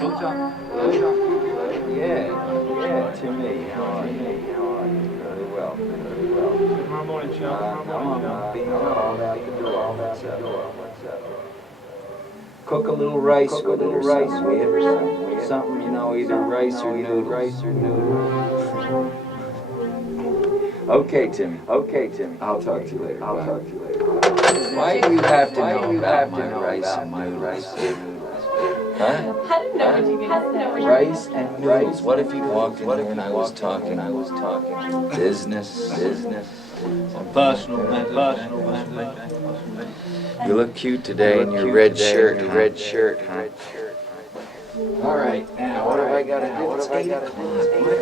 Yeah, Timmy, how are you? Very well, very well. Tomorrow morning, Chuck. I'm being called out the door. What's up? Cook a little rice with it or something, will you? Something, either rice or noodles. Okay, Timmy. I'll talk to you later. Why do you have to know about my rice and noodles? Huh? I didn't know what you could say. Rice and noodles. What if you walked in here and I was talking business. Personal matter. You look cute today in your red shirt, huh? All right, now what have I got to do? It's 8 o'clock. Why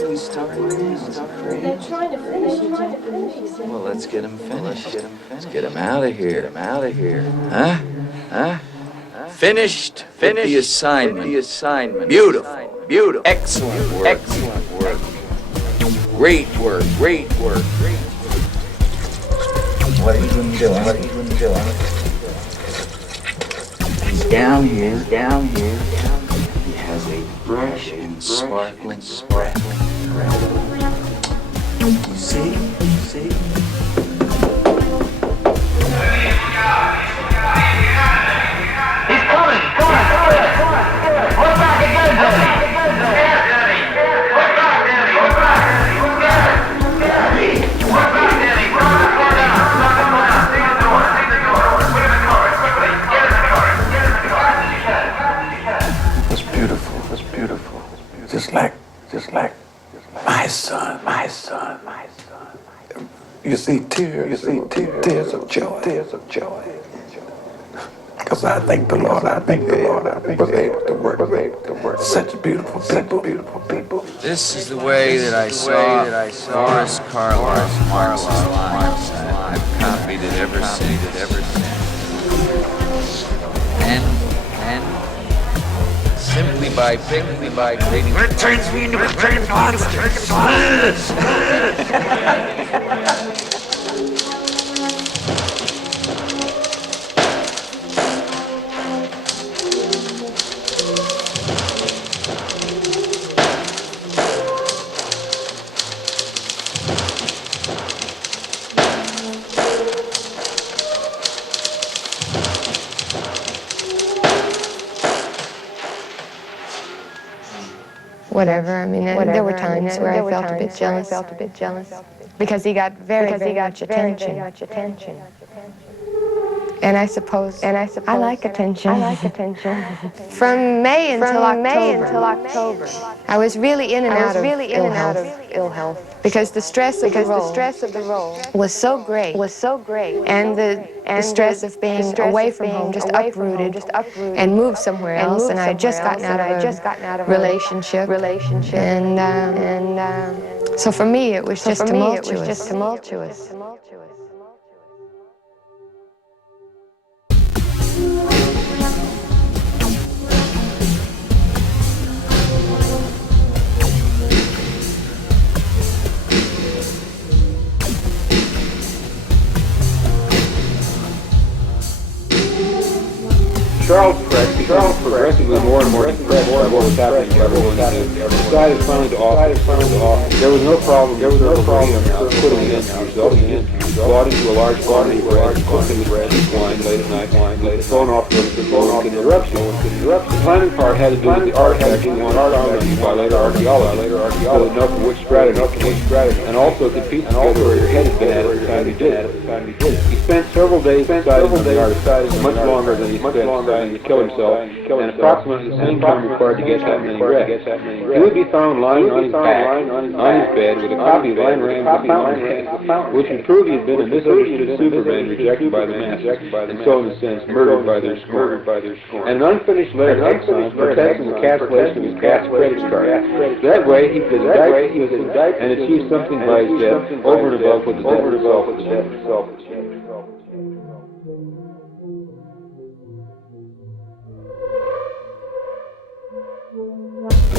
are we starting this? They're trying to finish it. Well, let's get them finished. Let's get them out of here. Huh? Finished the assignment. Beautiful. Excellent work. Great work. What are you going to do? He's down here. He has a fresh and sparkling breath. You see? It's beautiful. Just like my son. You see tears of joy. Because I thank the Lord, I was able to work such beautiful people. This is the way that I saw Forrest Carlyle's Marxist lines. I've copied it ever since. And simply by reading. It turns me into a freaking monster. Whatever. I mean, there were times where I felt a bit jealous because he got very much attention. And I suppose I like attention. From May until October, I was really in and out of ill health because the stress of the role was so great, and the stress of being away from home just uprooted and moved somewhere else, and I had just gotten out of a relationship, and so for me it was just tumultuous. Charles became progressively more and more depressed by what was happening to everyone. Decided finally to offer. There was no problem putting an end to yourself. Bought into a large quantity of bread, cooking bread, wine late at night, thrown off the interruption. The planning part had to do with the artifact and found by later archaeology, so that know from which strategy, and also could piece together where your head had been at the time you did it. He spent several days deciding on the artifact, much longer than he spent deciding to kill himself, and approximately the same time required to get that many breaths. He would be found lying on his back, on his bed, with a copy of Ayn Rand's The Fountainhead, which would prove he had been a misunderstood Superman rejected by the masses, and so in a sense murdered by their scorn. And an unfinished letter to Exxon protesting the cancellation of his gas credit card. That way he could indict and achieve something by his death over and above what the death itself achieved.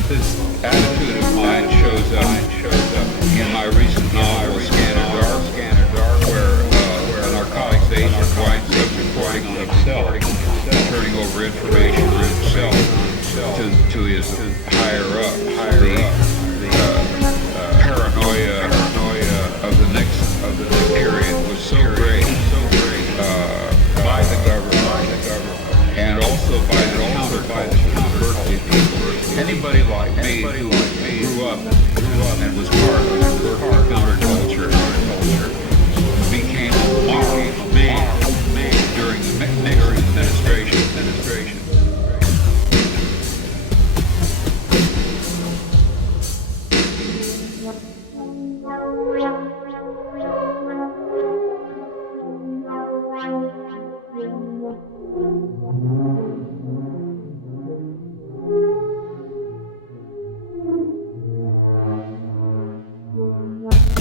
This attitude of mine shows up in my recent novel, Scanner Dark, where a narcotics agent winds up reporting on himself, turning over information on himself, to his higher up. The paranoia of the next period was so great by the government and also by the counter people. Anybody like me who grew up and was part of counterculture became moral man during the Nixon administration.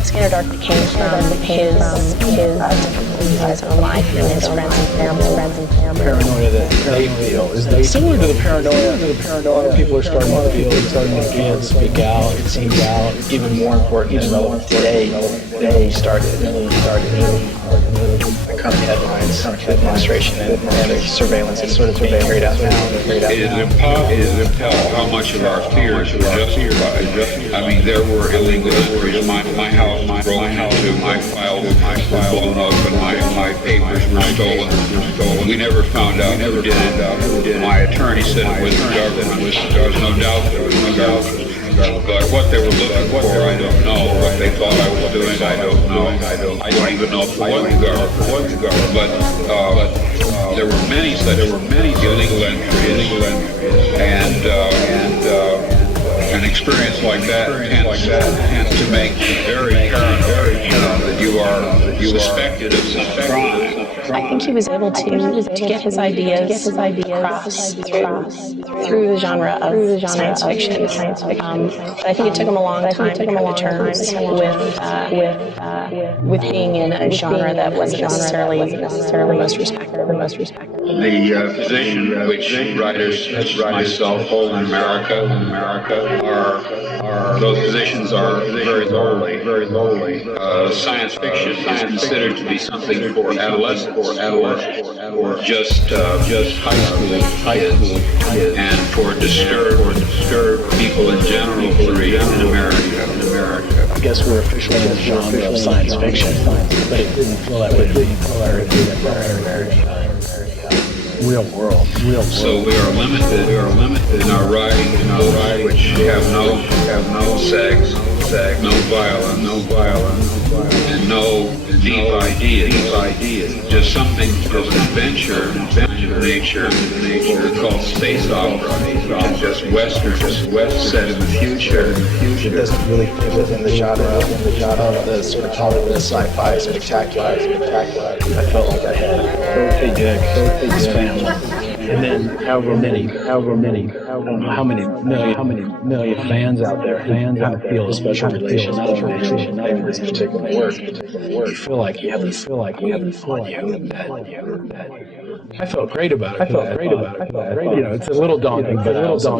Scanner Dark became his difficulties in his own life and his friends and family. Paranoia that they feel is similar to the paranoia other people are starting to feel, and speak out. It seems even more important and relevant today than when we started. The current headlines, administration and surveillance is sort of being carried out now. It is impossible how much of our fears were justified. I mean, there were illegal entries. My house was broken into, my files were blown up, and my papers were stolen. We never found out who did it. My attorney said it was the government. There was no doubt there was the government. But what they were looking for, I don't know. What they thought I was doing, I don't know. I don't even know if it was the government. But there were many illegal entries, and an experience like that tends to make you very paranoid. That you are suspected of some crime. I think he was able to get his ideas across through the genre of science fiction. But I think it took him a long time to come to terms with being in a genre that wasn't necessarily the most respected. The position which writers such as myself hold in America are those positions are very lowly. Science fiction is considered to be something for adolescents, or just high school kids, and for disturbed people in general to read in America. I guess we're officially in the genre of science fiction, but it didn't feel that way to me. Real world. So we are limited in our writing, which have no sex, no violence, and no deep ideas. Just something of adventure nature, what we call space opera, which is just western, set in the future. It doesn't really fit within the genre of the sort of Hollywood sci-fi spectacular. I felt like I had Dorothy Dick, his family, and then however many million fans out there kind of feel a special relation, not even this particular work. You feel like you have this on you. I felt great about it. You know, it's a little daunting, but I also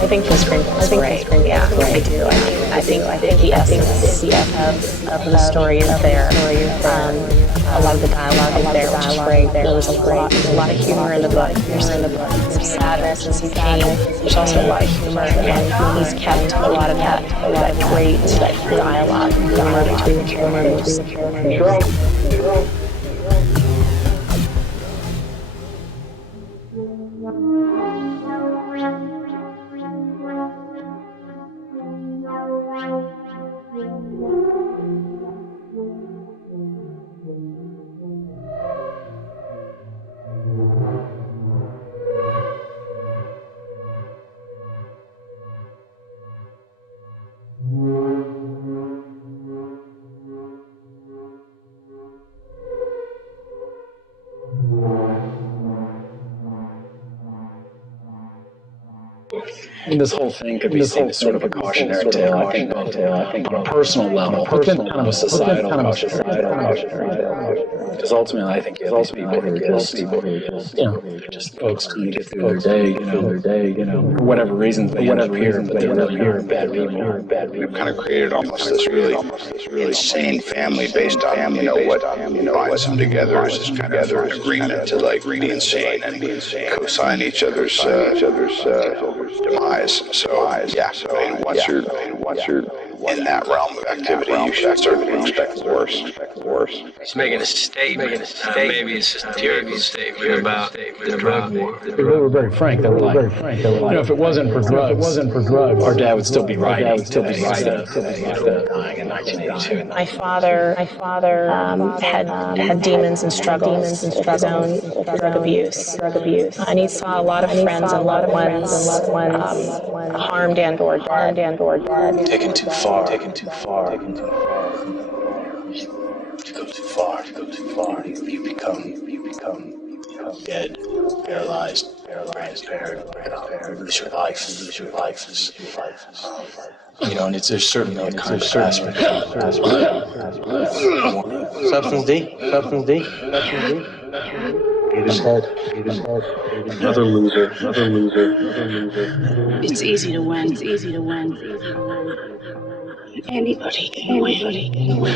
I think the screenplay is great. Yeah, I do. I think the essence of the story is there. A lot of the dialogue is there, which is great. There's a lot of humor in the book. There's sadness and some pain. There's also a lot of humor, and he's kept a lot of that great dialogue between the characters. And this whole thing could be seen as sort of a cautionary tale, I think, both on a personal level, but then kind of a societal cautionary tale. Because ultimately, I think you have these people who are just, they're just folks trying to get through their day, for whatever reasons they end up here, but they're really not bad people. We've kind of created almost this really insane family based on, what binds them together is this kind of an agreement to like be insane and co-sign each other's demise. So yeah, I mean, once you're in that realm of activity, you should start to expect the worst. He's making a statement. Maybe it's a satirical statement about the drug war. They were very frank. They were like, if it wasn't for drugs, our dad would still be writing. Instead of dying in 1982. My father had demons and struggles with his own drug abuse. And he saw a lot of friends and loved ones harmed and or dead. Taken too far. To go too far. You become dead, paralyzed, impaired. Lose your life. And there's certainly a kind of aspect. Substance D. Ate his head. Another loser. It's easy to win. Anybody can win.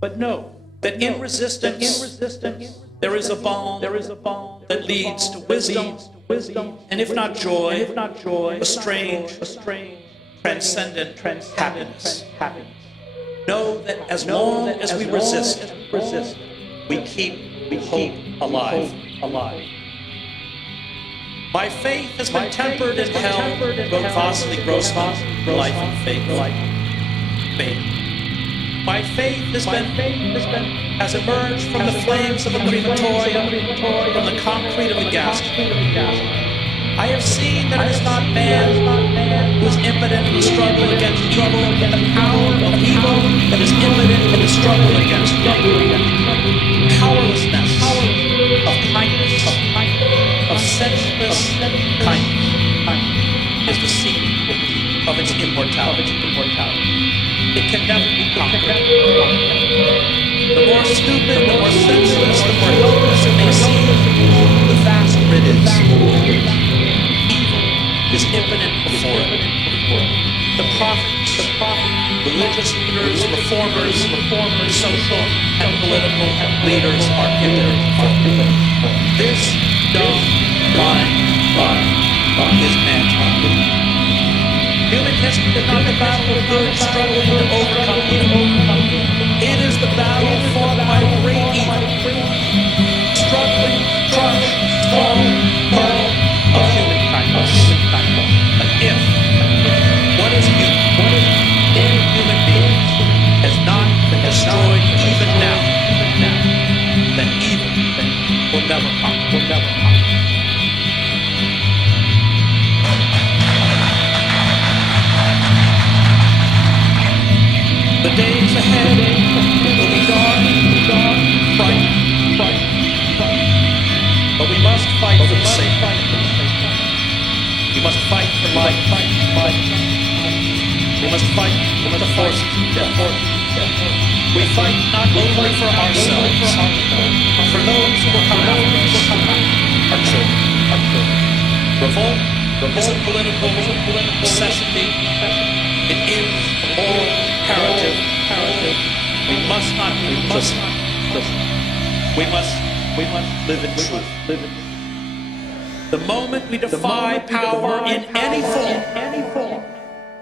But know that in resistance, there is a balm that leads to wisdom, and if not joy, a strange, transcendent happiness. Know that as long as we resist, we keep hope alive. My faith has been tempered and held, Vasily Grossman, life and faith. My faith has emerged from the flames of a crematorium, from the concrete of the gas. I have seen that it is not man who is impotent in the struggle against evil, but the power of evil that is impotent in the struggle against good. Powerlessness of kindness, of senseless kindness, is the secret of its immortality. It can never be conquered. The more stupid, the more senseless, the more helpless it may seem, the faster it is. Evil is impotent before it. The prophets, religious leaders, reformers, social and political leaders are impotent before it. This dumb, blind is mankind. Human history is not the battle of good struggling to overcome evil. It is the battle fought by great evil, struggling, crushed, small part of human kindness. But if what is human in human beings has not been destroyed even now, then evil will never conquer. The days ahead will be dark, frightening, but we must fight for the sake. We must fight for life. We must fight for the forces of death. We fight not only for ourselves, but for those who will come after us, our children. Revolt is a political necessity. It is a moral imperative. We must not be implicit. We must live in truth. The moment we defy power in any form,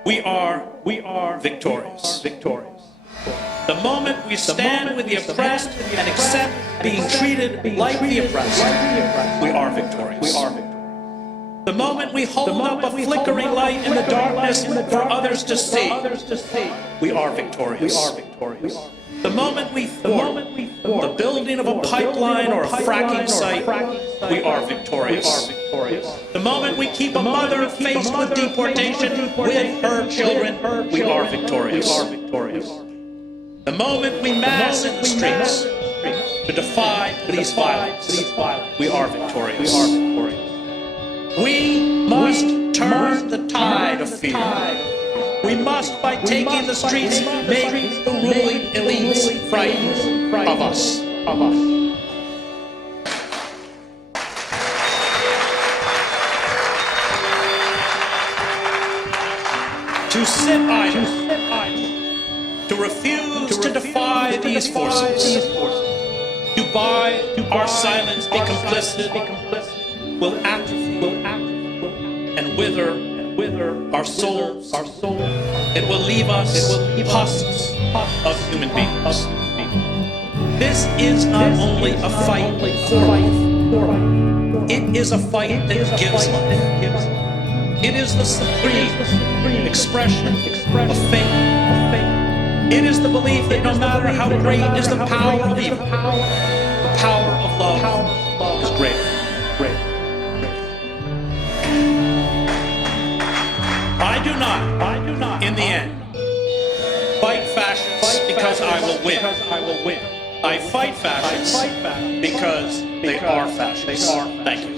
we are victorious. The moment we stand with the oppressed and accept being treated like the oppressed, we are victorious. The moment we hold up a flickering light in the darkness for others to see, we are victorious. The moment we thwart the building of a pipeline or a fracking site, we are victorious. The moment we keep a mother faced with deportation with her children, we are victorious. The moment we mass in the streets to defy police violence, we are victorious. We must turn the tide of fear. We must, by taking the streets, make the ruling elites frightened of us. To sit idle, to refuse to defy these forces, to by our silence be complicit, will atrophy and wither our souls. It will leave us husks of human beings. This is not only a fight for life, it is a fight that gives life. It is the supreme expression of faith. It is the belief that no matter how great is the power of evil, the power of love is greater. I do not, in the end, fight fascists because I will win. I fight fascists because they are fascists. Thank you.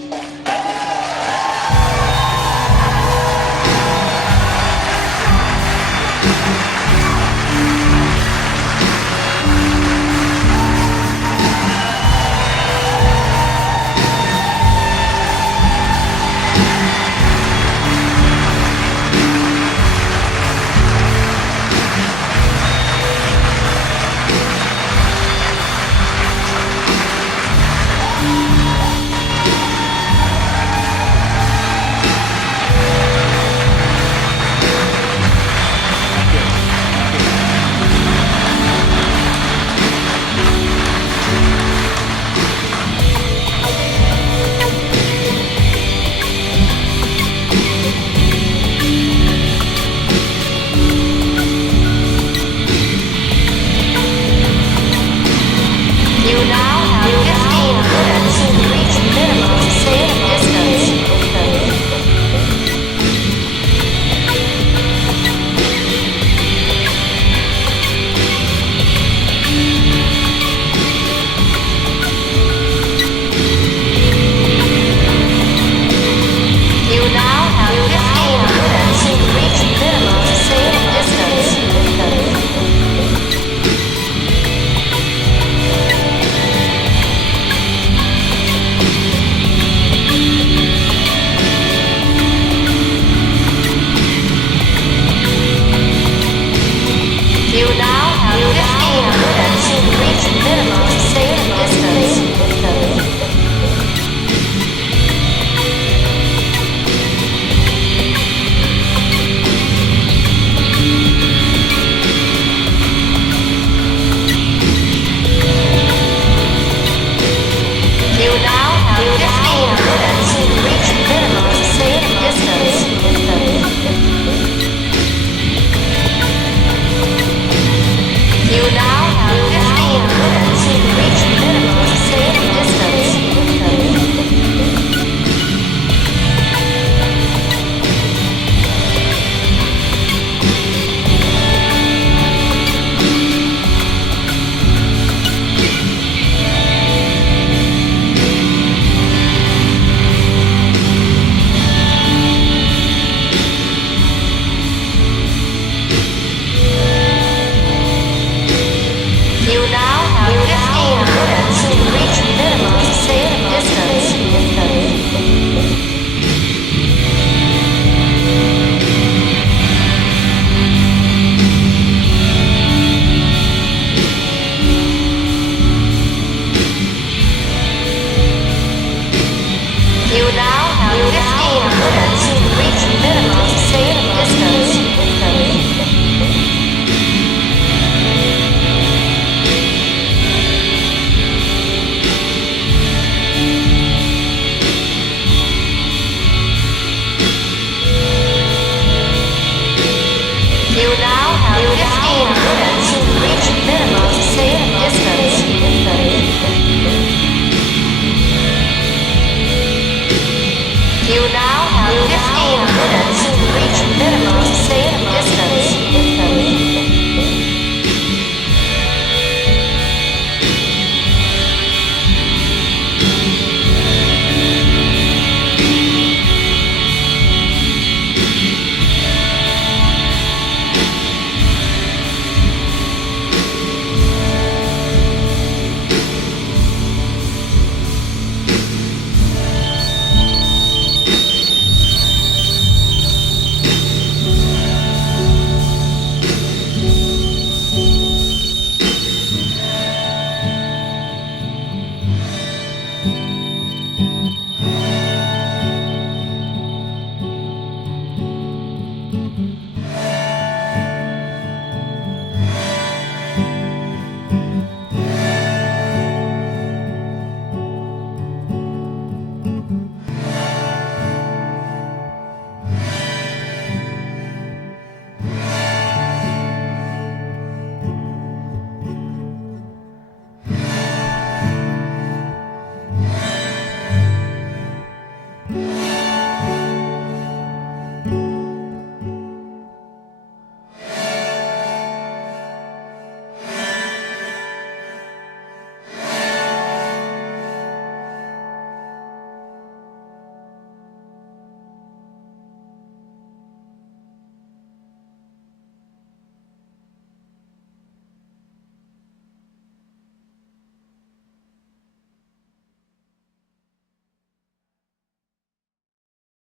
You now have 15 minutes.